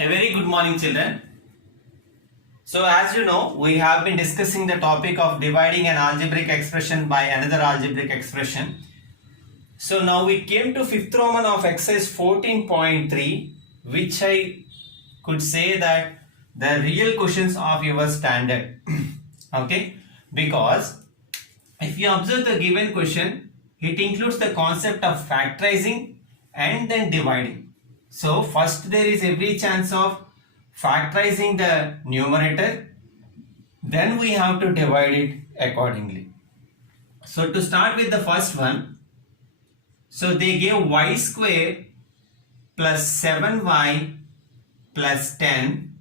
A very good morning, children. So as you know, we have been discussing the topic of dividing an algebraic expression by another algebraic expression. So now we came to fifth Roman of exercise 14.3, which I could say that the real questions of your standard. Okay, because if you observe the given question, it includes the concept of factorizing and then dividing. So first there is every chance of factorizing the numerator, then we have to divide it accordingly. So to start with the first one, so they gave y square plus 7y plus 10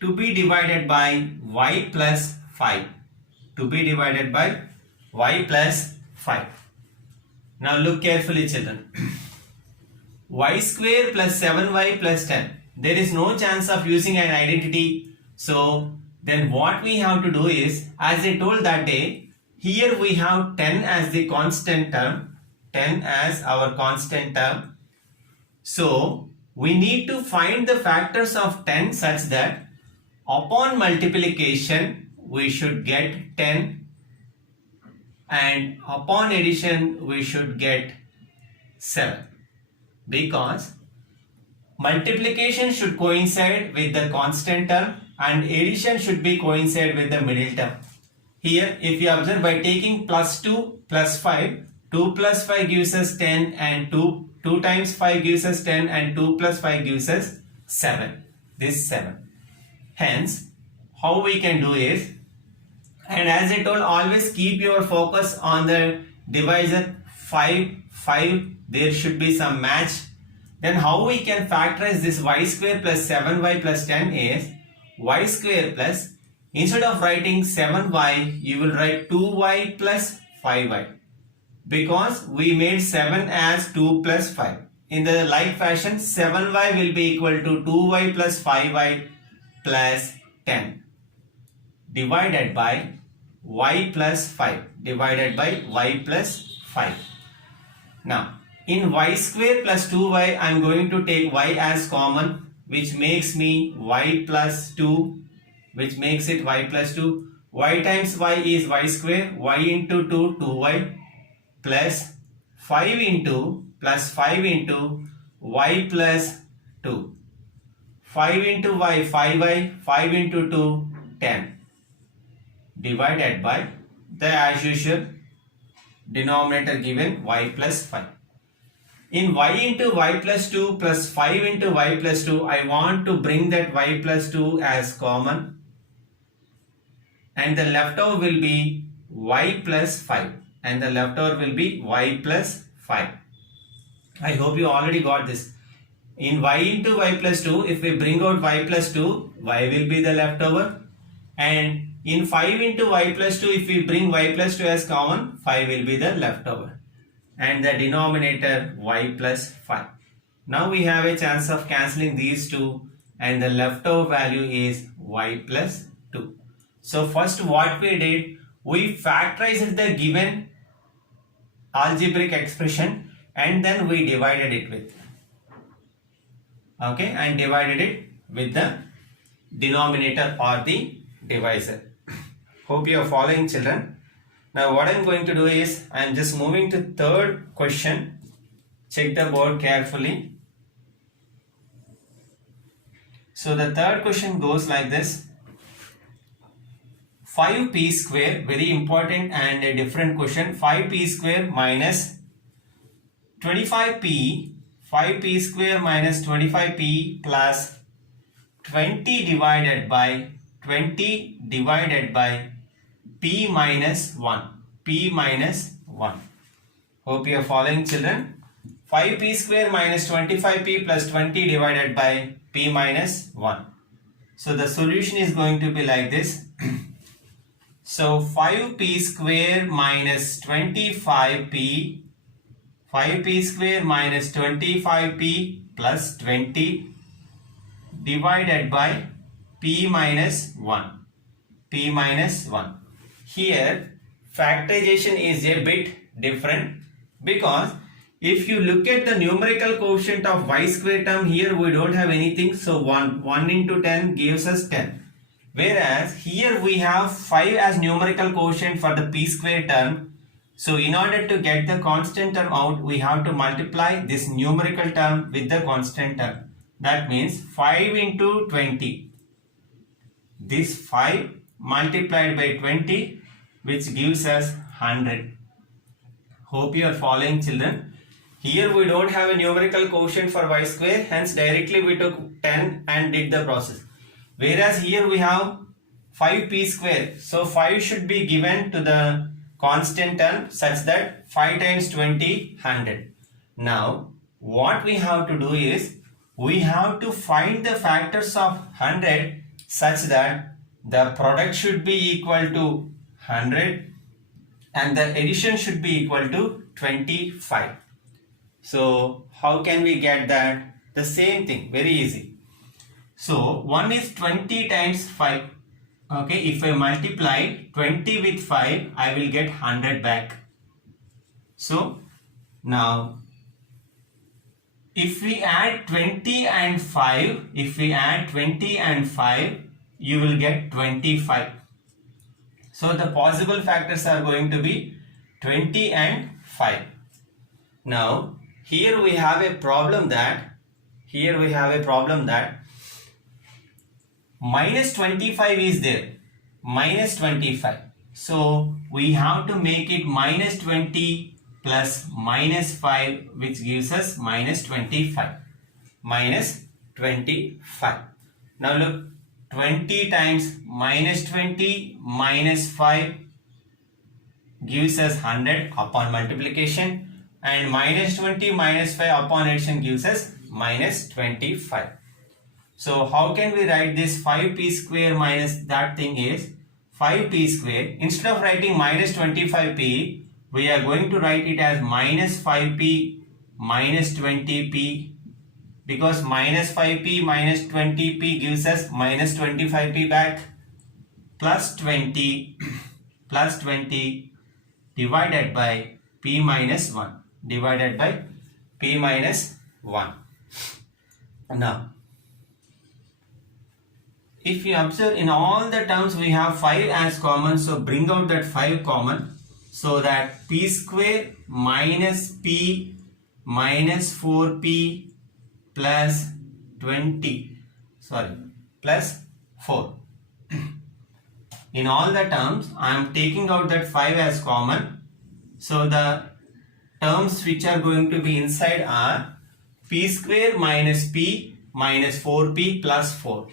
to be divided by y plus 5. To be divided by y plus 5. Now look carefully, children. Y square plus 7y plus 10. There is no chance of using an identity. So then what we have to do is, as I told that day, here we have 10 as the constant term. 10 as our constant term. So we need to find the factors of 10 such that upon multiplication we should get 10 and upon addition we should get 7, because multiplication should coincide with the constant term and addition should be coincide with the middle term. Here if you observe, by taking plus 2 plus 5, 2 plus 5 gives us 10 and 2 times 5 gives us 10 and 2 plus 5 gives us 7. This 7. Hence, how we can do is, and as I told, always keep your focus on the divisor 5, there should be some match. Then how we can factorize this y square plus 7y plus 10 is y square plus, instead of writing 7y, you will write 2y plus 5y. Because we made 7 as 2 plus 5. In the like fashion, 7y will be equal to 2y plus 5y plus 10 divided by y plus 5 divided by y plus 5. Now, in y square plus 2y, I am going to take y as common, which makes me y plus 2, which makes it y plus 2. Y times y is y square, y into 2, 2y, plus 5 into plus 5 into y plus 2. 5 into y, 5y, 5 into 2, 10. Divided by the as usual denominator given y plus 5. In y into y plus 2 plus 5 into y plus 2, I want to bring that y plus 2 as common. And the leftover will be y plus 5. And the leftover will be y plus 5. I hope you already got this. In y into y plus 2, if we bring out y plus 2, y will be the leftover. And in 5 into y plus 2, if we bring y plus 2 as common, 5 will be the leftover. And the denominator y plus 5. Now we have a chance of cancelling these two, and the leftover value is y plus 2. So first what we did, we factorized the given algebraic expression and then we divided it with, okay, and divided it with the denominator or the divisor. Hope you are following, children. Now what I am going to do is, I am just moving to third question. Check the board carefully. So the third question goes like this. 5p square, very important and a different question. 5p square minus 25p, 5p square minus 25p plus 20 divided by p minus 1. P minus 1. Hope you are following, children. 5p square minus 25p plus 20 divided by p minus 1. So the solution is going to be like this. So 5p square minus 25p, 5p square minus 25p plus 20 divided by p minus 1. P minus 1. Here factorization is a bit different, because if you look at the numerical quotient of y square term, here we don't have anything, so 1 into 10 gives us 10. Whereas here we have 5 as numerical quotient for the p square term. So in order to get the constant term out, we have to multiply this numerical term with the constant term. That means 5 into 20. This 5 multiplied by 20, which gives us 100. Hope you are following, children. Here we don't have a numerical quotient for y square, hence directly we took 10 and did the process. Whereas here we have 5p square. So 5 should be given to the constant term such that 5 times 20, 100. Now what we have to do is, we have to find the factors of 100 such that the product should be equal to 100 and the addition should be equal to 25. So how can we get that? The same thing, very easy. So 1 is 20 times 5. Okay, if I multiply 20 with 5, I will get 100 back. So now if we add 20 and 5, you will get 25. So the possible factors are going to be 20 and 5. Now here we have a problem that minus 25 is there, minus 25. So we have to make it minus 20 plus minus 5, which gives us minus 25. Minus 25. Now look, 20 times minus 20 minus 5 gives us 100 upon multiplication, and minus 20 minus 5 upon addition gives us minus 25. So how can we write this 5p square minus that thing is 5p square. Instead of writing minus 25p, we are going to write it as minus 5p minus 20p, because minus 5p minus 20p gives us minus 25p back, plus 20 divided by p minus 1, divided by p minus 1. Now if you observe, in all the terms we have 5 as common, so bring out that 5 common, so that p square minus p minus 4p plus 4. In all the terms I am taking out that 5 as common, so the terms which are going to be inside are p square minus p minus 4p plus 4.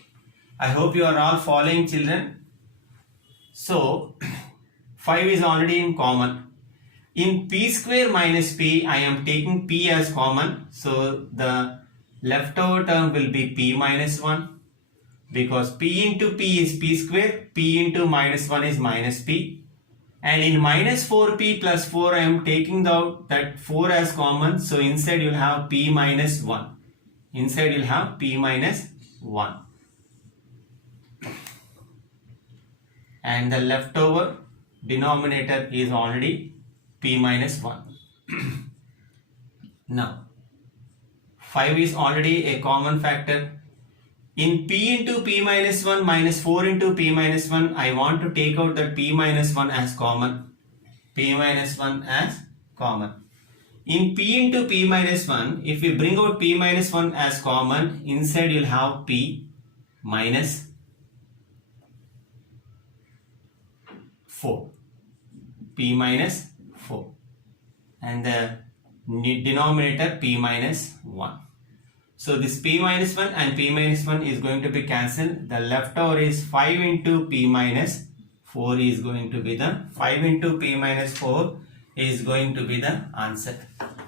I hope you are all following, children. So 5 is already in common. In p square minus p, I am taking p as common, so the leftover term will be p minus 1, because p into p is p square, p into minus 1 is minus p. And in minus 4p plus 4, I am taking out that 4 as common, so inside you will have p minus 1. Inside you will have p minus 1. And the leftover denominator is already p minus 1. Now 5 is already a common factor. In p into p minus 1 minus 4 into p minus 1, I want to take out that p minus 1 as common. P minus 1 as common. In p into p minus 1, if we bring out p minus 1 as common, inside you'll have p minus 4. P minus 4. And the denominator p minus 1. So this p minus 1 and p minus 1 is going to be cancelled. The leftover is 5 into p minus 4 is going to be the 5 into p minus 4 is going to be the answer.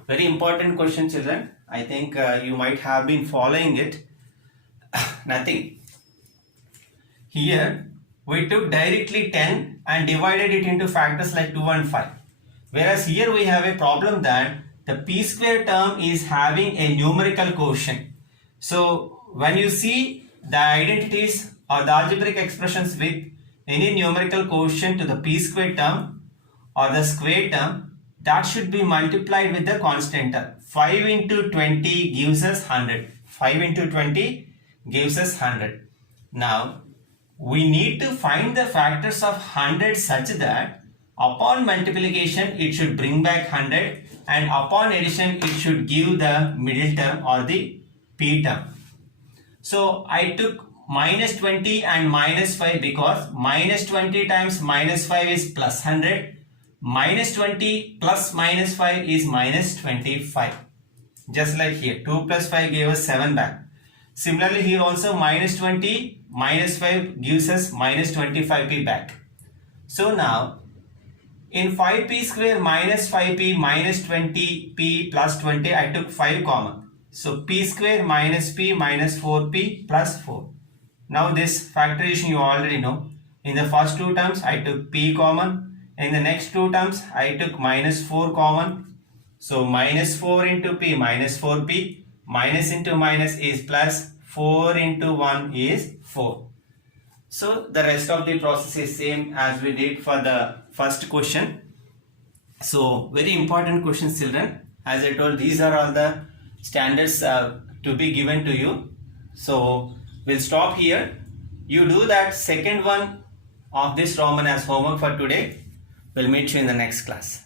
Very important question, children. I think you might have been following it. Nothing. Here we took directly 10 and divided it into factors like 2 and 5. Whereas here we have a problem that the p square term is having a numerical quotient. So when you see the identities or the algebraic expressions with any numerical quotient to the p square term or the square term, that should be multiplied with the constant term. 5 into 20 gives us 100. 5 into 20 gives us 100. Now, we need to find the factors of 100 such that upon multiplication it should bring back 100 and upon addition it should give the middle term or the p term. So I took minus 20 and minus 5 because minus 20 times minus 5 is plus 100. Minus 20 plus minus 5 is minus 25. Just like here, 2 plus 5 gave us 7 back. Similarly here also minus 20 minus 5 gives us minus 25p back. So now in 5p square minus 5p minus 20p plus 20 I took 5 common. So p square minus p minus 4p plus 4. Now this factorization you already know. In the first two terms I took p common. In the next two terms I took minus 4 common. So minus 4 into p minus 4p. Minus into minus is plus. 4 into 1 is 4. So the rest of the process is same as we did for the first question. So very important questions, children. As I told, these are all the standards to be given to you. So we'll stop here. You do that second one of this Roman as homework for today. We'll meet you in the next class.